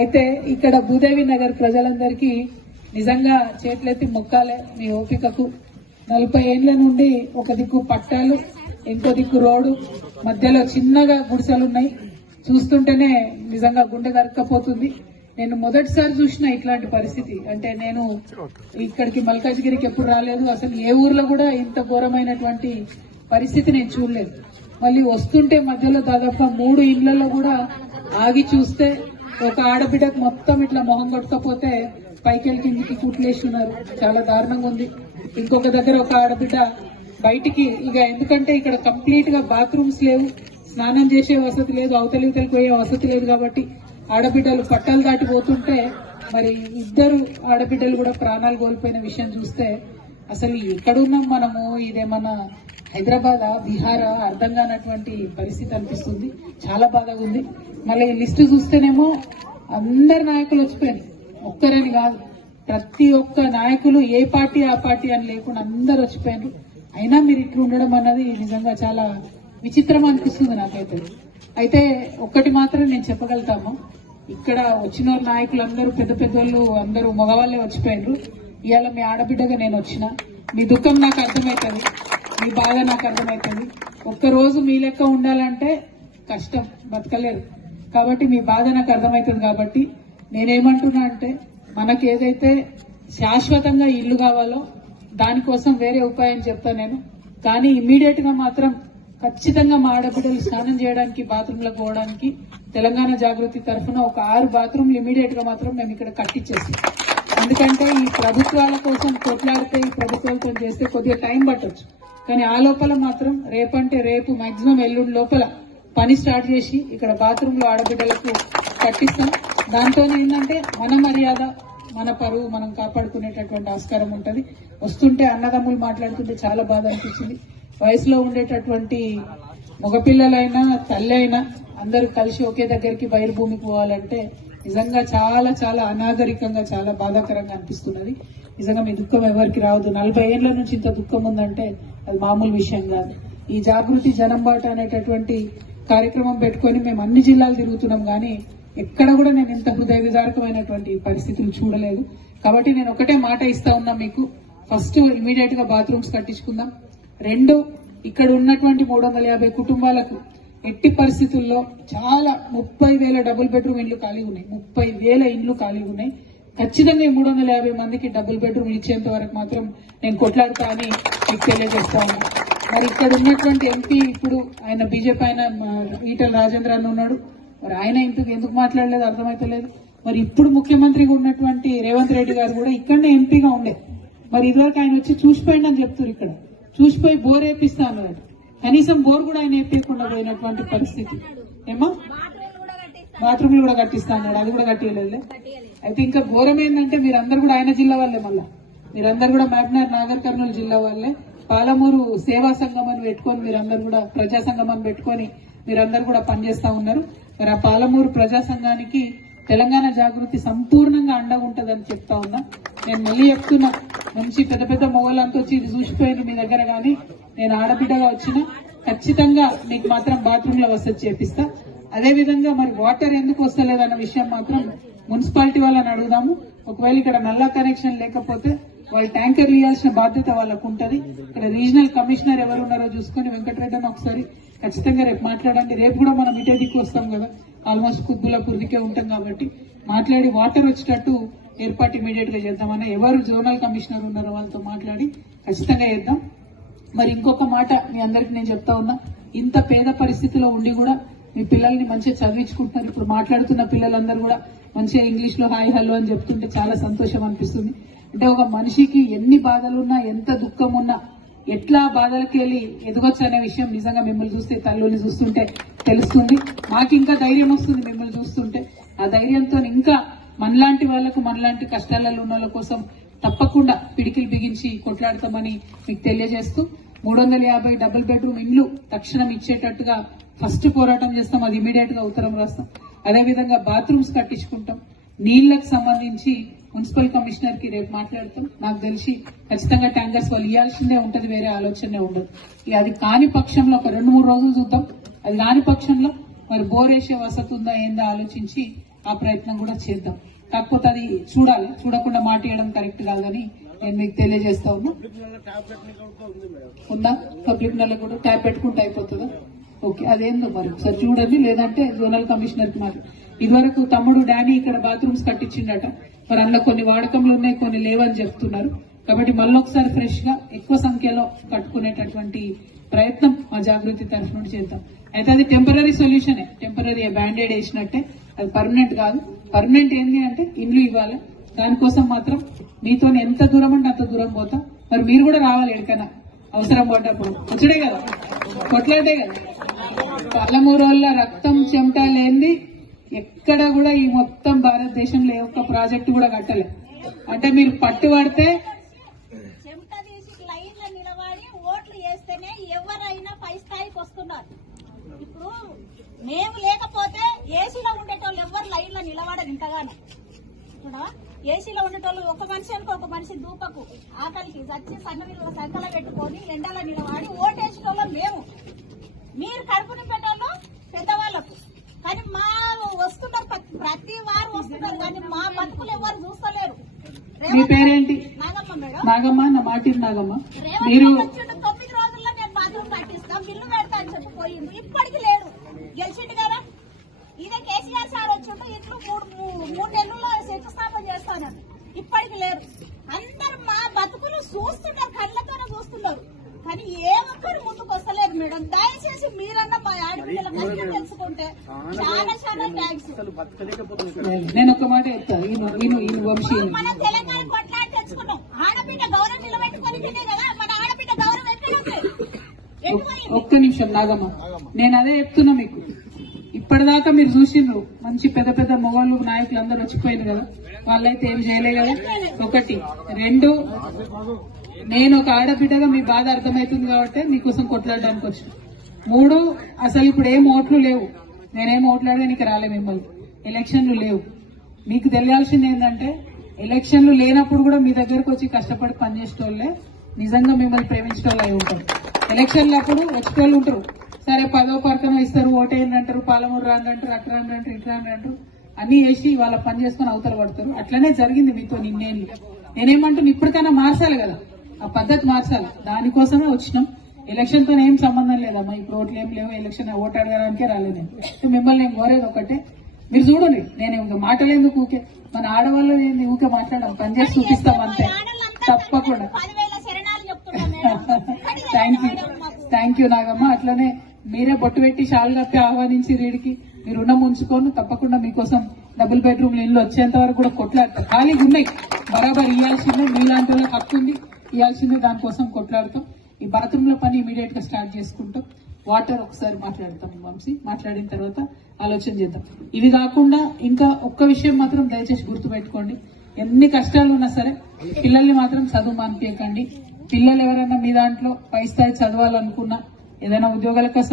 అయితే ఇక్కడ భూదేవి నగర్ ప్రజలందరికీ నిజంగా చేతులెత్తి మొక్కాలే మీ ఓపికకు. 40 ఏళ్ల నుండి ఒక దిక్కు పట్టాలు, ఇంకో దిక్కు రోడ్డు, మధ్యలో చిన్నగా గుడిసెలున్నాయి. చూస్తుంటేనే నిజంగా గుండె దరక్కపోతుంది. నేను మొదటిసారి చూసిన ఇట్లాంటి పరిస్థితి. అంటే నేను ఇక్కడికి మల్కాజ్గిరికి ఎప్పుడు రాలేదు, అసలు ఏ ఊర్లో కూడా ఇంత ఘోరమైనటువంటి పరిస్థితి నేను చూడలేదు. మళ్ళీ వస్తుంటే మధ్యలో దాదాపు 3 ఇళ్లలో కూడా ఆగి చూస్తే ఒక ఆడబిడ్డకు మొత్తం ఇట్లా మొహం కొట్టకపోతే పైకెళ్ళి కిందికి కుట్లేసి ఉన్నారు. చాలా దారుణంగా ఉంది. ఇంకొక దగ్గర ఒక ఆడబిడ్డ బయటికి ఎందుకంటే ఇక్కడ కంప్లీట్ గా బాత్రూమ్స్ లేవు, స్నానం చేసే వసతి లేదు, అవతలికి పోయే వసతి లేదు. కాబట్టి ఆడబిడ్డలు పట్టాలు దాటిపోతుంటే మరి 2 ఆడబిడ్డలు కూడా ప్రాణాలు కోల్పోయిన విషయం చూస్తే అసలు ఎక్కడున్నాం మనము, ఇదేమన్నా హైదరాబాద్ బీహార్ అర్థం కానటువంటి పరిస్థితి అనిపిస్తుంది. చాలా బాధగా ఉంది. మళ్ళీ ఈ లిస్టు చూస్తేనేమో అందరు నాయకులు వచ్చిపోయారు, ఒక్కరని కాదు, ప్రతి ఒక్క నాయకులు ఏ పార్టీ ఆ పార్టీ అని లేకుండా అందరు వచ్చిపోయారు. అయినా మీరు ఇట్లా ఉండడం అన్నది నిజంగా చాలా విచిత్రం అనిపిస్తుంది నాకైతే. అయితే ఒక్కటి మాత్రం నేను చెప్పగలుగుతాము, ఇక్కడ వచ్చిన నాయకులు అందరూ పెద్ద పెద్దోళ్ళు అందరూ మగవాళ్లే వచ్చిపోయారు. ఇవాళ మీ ఆడబిడ్డగా నేను వచ్చిన, మీ దుఃఖం నాకు అర్థమవుతుంది, మీ బాధ నాకు అర్థమవుతుంది. ఒక్కరోజు మీ లెక్క ఉండాలంటే కష్టం, బతకలేరు. కాబట్టి మీ బాధ నాకు అర్థమవుతుంది. కాబట్టి నేనేమంటున్నా అంటే మనకు ఏదైతే శాశ్వతంగా ఇల్లు కావాలో దానికోసం వేరే ఉపాయం చెప్తా నేను. కానీ ఇమ్మీడియట్ గా మాత్రం ఖచ్చితంగా మా ఆడబిడ్డలు స్నానం చేయడానికి, బాత్రూంలకు పోవడానికి తెలంగాణ జాగృతి తరఫున ఒక 6 బాత్రూంలు ఇమ్మీడియట్ గా మాత్రం మేము ఇక్కడ కట్టించేస్తాం. ఎందుకంటే ఈ ప్రభుత్వాల కోసం కొట్లాడితే, ఈ ప్రభుత్వాలతో చేస్తే కొద్దిగా టైం పట్టొచ్చు. కానీ ఆ లోపల మాత్రం రేపంటే రేపు, మాక్సిమం ఎల్లుండి లోపల పని స్టార్ట్ చేసి ఇక్కడ బాత్రూంలో ఆడబిడ్డలకు కట్టిస్తాం. దాంతో ఏంటంటే మన మర్యాద, మన పరువు మనం కాపాడుకునేటటువంటి ఆస్కారం ఉంటది. వస్తుంటే అన్నదమ్ములు మాట్లాడుతుంటే చాలా బాధ అనిపించింది. వయసులో ఉండేటటువంటి మగపిల్లలైనా తల్లి అయినా అందరూ కలిసి ఒకే దగ్గరికి బయలుభూమికి పోవాలంటే నిజంగా చాలా చాలా అనాగరికంగా, చాలా బాధాకరంగా అనిపిస్తున్నది. నిజంగా మీ దుఃఖం ఎవరికి రావద్దు. 40 ఏళ్ల నుంచి ఇంత దుఃఖం ఉందంటే అది మామూలు విషయం కాదు. ఈ జాగృతి జనం బాట అనేటటువంటి కార్యక్రమం పెట్టుకొని మేము అన్ని జిల్లాలు తిరుగుతున్నాం, కానీ ఎక్కడ కూడా నేను ఇంత హృదయ విదారకమైనటువంటి పరిస్థితులు చూడలేదు. కాబట్టి నేను ఒకటే మాట ఇస్తా ఉన్నా మీకు, ఫస్ట్ ఇమీడియట్ గా బాత్రూమ్స్ కట్టించుకుందాం. 2, ఇక్కడ ఉన్నటువంటి 350 కుటుంబాలకు ఎట్టి పరిస్థితుల్లో చాలా 30,000 డబుల్ బెడ్రూమ్ ఇండ్లు ఖాళీ ఉన్నాయి, 30,000 ఇండ్లు ఖాళీ ఉన్నాయి. ఖచ్చితంగా 350 మందికి డబుల్ బెడ్రూమ్ ఇచ్చేంత వరకు మాత్రం నేను కొట్లాడుతా అని మీకు తెలియజేస్తా ఉన్నా. మరి ఇక్కడ ఉన్నటువంటి ఎంపీ, ఇప్పుడు ఆయన బీజేపీ ఆయన ఈటల రాజేంద్ర అని ఉన్నాడు, మరి ఆయన ఎందుకు మాట్లాడలేదు అర్థమైతలేదు. మరి ఇప్పుడు ముఖ్యమంత్రిగా ఉన్నటువంటి రేవంత్ రెడ్డి గారు కూడా ఇక్కడనే ఎంపీగా ఉండే, మరి ఇదివరకు ఆయన వచ్చి చూసిపోయింది అని చెప్తారు. ఇక్కడ చూసిపోయి బోర్ వేపిస్తా అన్నాడు, కనీసం బోర్ కూడా ఆయన వేపించకుండా పోయినటువంటి పరిస్థితి. ఏమో బాత్రూమ్లు కూడా కట్టిస్తా అన్నాడు, అది కూడా కట్టియలేదు. అయితే ఇంకా ఘోరం ఏంటంటే మీరందరూ కూడా ఆయన జిల్లా వాళ్ళే, మళ్ళా మీరందరూ కూడా మహబూబ్నగర్, నాగర్ కర్నూలు జిల్లా వాళ్ళే. పాలమూరు సేవా సంఘం అని పెట్టుకొని మీరందరూ కూడా, ప్రజా సంఘం అని పెట్టుకొని మీరందరూ కూడా పనిచేస్తా ఉన్నారు. మరి ఆ పాలమూరు ప్రజా సంఘానికి తెలంగాణ జాగృతి సంపూర్ణంగా అండగా ఉంటదని చెప్తా ఉన్నా. నేను మళ్ళీ చెప్తున్నా, మంచి పెద్ద పెద్ద మొగలంతా వచ్చి ఇది చూసిపోయింది మీ దగ్గర, కానీ నేను ఆడబిడ్డగా వచ్చిన ఖచ్చితంగా మీకు మాత్రం బాత్రూమ్ లో వసతి చేపిస్తా. అదేవిధంగా మరి వాటర్ ఎందుకు వస్తలేదన్న విషయం మాత్రం మున్సిపాలిటీ వాళ్ళని అడుగుదాము. ఒకవేళ ఇక్కడ నల్లా కనెక్షన్ లేకపోతే వాళ్ళు ట్యాంకర్ ఇవ్వాల్సిన బాధ్యత వాళ్ళకు ఉంటది. ఇక్కడ రీజనల్ కమిషనర్ ఎవరు ఉన్నారో చూసుకుని వెంకటరెడ్డి ఒకసారి ఖచ్చితంగా రేపు మాట్లాడండి. రేపు కూడా మనం ఇటే దిక్కు వస్తాం కదా, ఆల్మోస్ట్ కుబ్బులపూర్దికే ఉంటాం కాబట్టి మాట్లాడి వాటర్ వచ్చేటట్టు ఏర్పాటు ఇమీడియట్ గా చేద్దామని ఎవరు జోనల్ కమిషనర్ ఉన్నారో వాళ్ళతో మాట్లాడి ఖచ్చితంగా చేద్దాం. మరి ఇంకొక మాట మీ అందరికి నేను చెప్తా ఉన్నా, ఇంత పేద పరిస్థితిలో ఉండి కూడా మీ పిల్లల్ని మంచిగా చదివించుకుంటున్నారు. ఇప్పుడు మాట్లాడుతున్న పిల్లలందరూ కూడా మంచిగా ఇంగ్లీష్ లో హాయ్ హలో అని చెప్తుంటే చాలా సంతోషం అనిపిస్తుంది. అంటే ఒక మనిషికి ఎన్ని బాధలున్నా, ఎంత దుఃఖం ఉన్నా, ఎట్లా బాధలకి వెళ్ళి ఎదగొచ్చు అనే విషయం నిజంగా మిమ్మల్ని చూస్తే, తల్లుని చూస్తుంటే తెలుస్తుంది. మాకు ఇంకా ధైర్యం వస్తుంది మిమ్మల్ని చూస్తుంటే. ఆ ధైర్యంతో ఇంకా మనలాంటి వాళ్లకు, మనలాంటి కష్టాలలో ఉన్న వాళ్ళ కోసం తప్పకుండా పిడికిలు బిగించి కొట్లాడతామని మీకు తెలియజేస్తూ, 350 డబుల్ బెడ్రూమ్ ఇండ్లు తక్షణం ఇచ్చేటట్టుగా ఫస్ట్ పోరాటం చేస్తాం. అది ఇమీడియట్ గా ఉత్తరం రాస్తాం. అదేవిధంగా బాత్రూమ్స్ కట్టించుకుంటాం. నీళ్లకు సంబంధించి మున్సిపల్ కమిషనర్ కి రేపు మాట్లాడతాం. నాకు తెలిసి ఖచ్చితంగా ట్యాంకర్స్ వాళ్ళు ఇవ్వాల్సిందే ఉంటది, వేరే ఆలోచనే ఉండదు. అది కాని పక్షంలో ఒక 2-3 రోజులు చూద్దాం. అది కాని పక్షంలో మరి బోర్ వేసే వసతి ఉందా ఏందా ఆలోచించి ఆ ప్రయత్నం కూడా చేద్దాం. కాకపోతే అది చూడాలి, చూడకుండా మాట ఇవ్వడం కరెక్ట్ కాదని నేను మీకు తెలియజేస్తా ఉన్నా. ఉందా పబ్లిక్ నెల కూడా ట్యాప్ పెట్టుకుంటే అయిపోతుందా? ఓకే, అదేందో మరి ఒకసారి చూడండి, లేదంటే జోనల్ కమిషనర్ కి మరి ఇదివరకు తమ్ముడు డానీ ఇక్కడ బాత్రూమ్స్ కట్టించిండట, మరి అందులో కొన్ని వాడకంలో ఉన్నాయి, కొన్ని లేవని చెప్తున్నారు. కాబట్టి మళ్ళొకసారి ఫ్రెష్ గా ఎక్కువ సంఖ్యలో కట్టుకునేటటువంటి ప్రయత్నం మా జాగృతి తరఫు నుండి చేద్దాం. అయితే అది టెంపరీ సొల్యూషనే, టెంపరీ బ్యాండేడ్ వేసినట్టే, అది పర్మనెంట్ కాదు. పర్మనెంట్ ఏంటి అంటే ఇండ్లు ఇవ్వాలి. దానికోసం మాత్రం మీతో ఎంత దూరం అంటే అంత దూరం పోతా. మరి మీరు కూడా రావాలి ఎక్కడికైనా అవసరం పడ్డప్పుడు, వచ్చడే కదా, కొట్లాడే కదా. పాలమూరోళ్ళ రక్తం చెమట లేనిది ఎక్కడ కూడా ఈ మొత్తం భారతదేశంలో ఏ ఒక్క ప్రాజెక్టు కూడా కట్టలే. అంటే మీరు పట్టుబడితే చెమట తీసి లైన్లో నిలబడి ఓట్లు వేస్తేనే ఎవరైనా పై స్థాయికి వస్తున్నారు. ఇప్పుడు మేము లేకపోతే ఏసీలో ఉండేటోళ్ళు ఎవరు లైన్లో నిలబడరు ఇంతగానో. ఇప్పుడు ఏసీలో ఉండేటోళ్ళు ఒక మనిషి అనుకో, ఒక మనిషి దూపకు ఆకలికి చచ్చి సన్న విలువ సంకల పెట్టుకొని ఎండలో నిలబడి ఓటేసేటోళ్ళు మేము. మీరు కడుపు నింపేటోళ్ళు పెద్దవాళ్లకు. కానీ మా వస్తున్నారు, ప్రతి వారు వస్తున్నారు, కానీ మా బతుకులు ఎవరు చూస్తలేరు. మీ పేరేంటి? నాగమ్మ మేడం. నాగమ్మ, నా మాట నాగమ్మ. మీరు 9 రోజుల్లో నేను బాత్రూమ్ కట్టిస్తాం, బిల్లు పెడతా అని చెప్పిపోయింది. ఇప్పటికి లేడు. గెలిచిండు కదా, ఇదే కేసీఆర్ సార్ వచ్చిండు, ఇట్లు 3 నెలల్లో శంకుస్థాపన చేస్తాను. ఇప్పటికి లేరు. అందరు మా బతుకులు చూస్తున్నారు, కళ్ళతోనే చూస్తున్నారు, కానీ ఏ ఒక్కరు ముందుకు వస్తలేదు మేడం. దయచేసి మీరన్నా మా ఆడపిల్లల కష్టం తెలుసుకుంటే చాలా చాలా థ్యాంక్స్. నేను ఒక మాట చెప్తాను, మనం తెలంగాణ కొట్లాడి తెచ్చుకున్నాం. ఆడబిడ్డ గౌరవం నిలబెట్టుకొని కదా, మన ఆడబిడ్డ గౌరవం ఎక్కడ ఉంది? ఒక్క నిమిషం నాగమ్మ, నేను అదే చెప్తున్నా మీకు. ఇప్పటిదాకా మీరు చూసిండ్రు మంచి పెద్ద పెద్ద మొగోళ్ళు నాయకులు అందరూ వచ్చిపోయింది కదా, వాళ్ళైతే ఏం చేయలే కదా. ఒకటి. 2, నేను ఒక ఆడబిడ్డగా మీ బాధ అర్థమవుతుంది కాబట్టి మీకోసం కొట్లాడడానికి వచ్చిన. 3, అసలు ఇప్పుడు ఏం ఓట్లు లేవు, నేనేం ఓట్లాడడానికి రాలే మిమ్మల్ని. ఎలక్షన్లు లేవు. మీకు తెలియాల్సింది ఏంటంటే ఎలక్షన్లు లేనప్పుడు కూడా మీ దగ్గరకు వచ్చి కష్టపడి పనిచేసేటోళ్లే నిజంగా మిమ్మల్ని ప్రేమించేటోళ్ళు అయి ఉంటారు. ఎలక్షన్లు అప్పుడు వచ్చేటోళ్ళు ఉంటారు, సరే 10వ పరకన ఇస్తారు, ఓటేయండి అంటారు, పాలమూరు రాండి అంటారు, అట్లా రాండి అంటారు, ఇట్లా రాండి అంటారు, అన్ని వేసి వాళ్ళ పని చేసుకుని అవతల పడతారు. అట్లనే జరిగింది మీతో నిన్నేళ్ళు. నేనేమంటున్నా, ఇప్పటికైనా మార్చాలి కదా, ఆ పద్ధతి మార్చాలి. దానికోసమే వచ్చినాం. ఎలక్షన్ తో ఏం సంబంధం లేదమ్మా. ఇప్పుడు ఓట్లు ఏం లేవు, ఎలక్షన్ ఓటు అడగడానికే రాలేదు నేను. మిమ్మల్ని నేను కోరేది ఒకటే, మీరు చూడండి, నేను మాటలేందుకు ఊకే మన ఆడవాళ్ళు ఊకే మాట్లాడడం, పనిచేసి చూపిస్తాం అంతే, తప్పకుండా. Thank you Nagamma. అట్లనే మీరే బొట్టు పెట్టి షాల్ కప్పి ఆహ్వానించి రీడికి మీరు రుణం ఉంచుకొని తప్పకుండా మీకోసం డబుల్ బెడ్రూమ్ ఇల్లు వచ్చేంత వరకు కూడా కొట్లాడతాం. ఖాళీగా ఉన్నాయి, బరాబర్ ఇవ్వాల్సిందే, మీలాంటి వాళ్ళకి హక్కు ఉంది, ఇవ్వాల్సిందే, దానికోసం కొట్లాడతాం. ఈ బాత్రూమ్ లో పని ఇమీడియట్ గా స్టార్ట్ చేసుకుంటాం. వాటర్ ఒకసారి మాట్లాడతాం వంశీ, మాట్లాడిన తర్వాత ఆలోచన చేద్దాం. ఇవి కాకుండా ఇంకా ఒక్క విషయం మాత్రం దయచేసి గుర్తుపెట్టుకోండి, ఎన్ని కష్టాలు ఉన్నా సరే పిల్లల్ని మాత్రం చదువు మానిపించకండి. పిల్లలు ఎవరైనా మీ దాంట్లో పై స్థాయి చదవాలనుకున్నా, ఏదైనా ఉద్యోగాల కోసం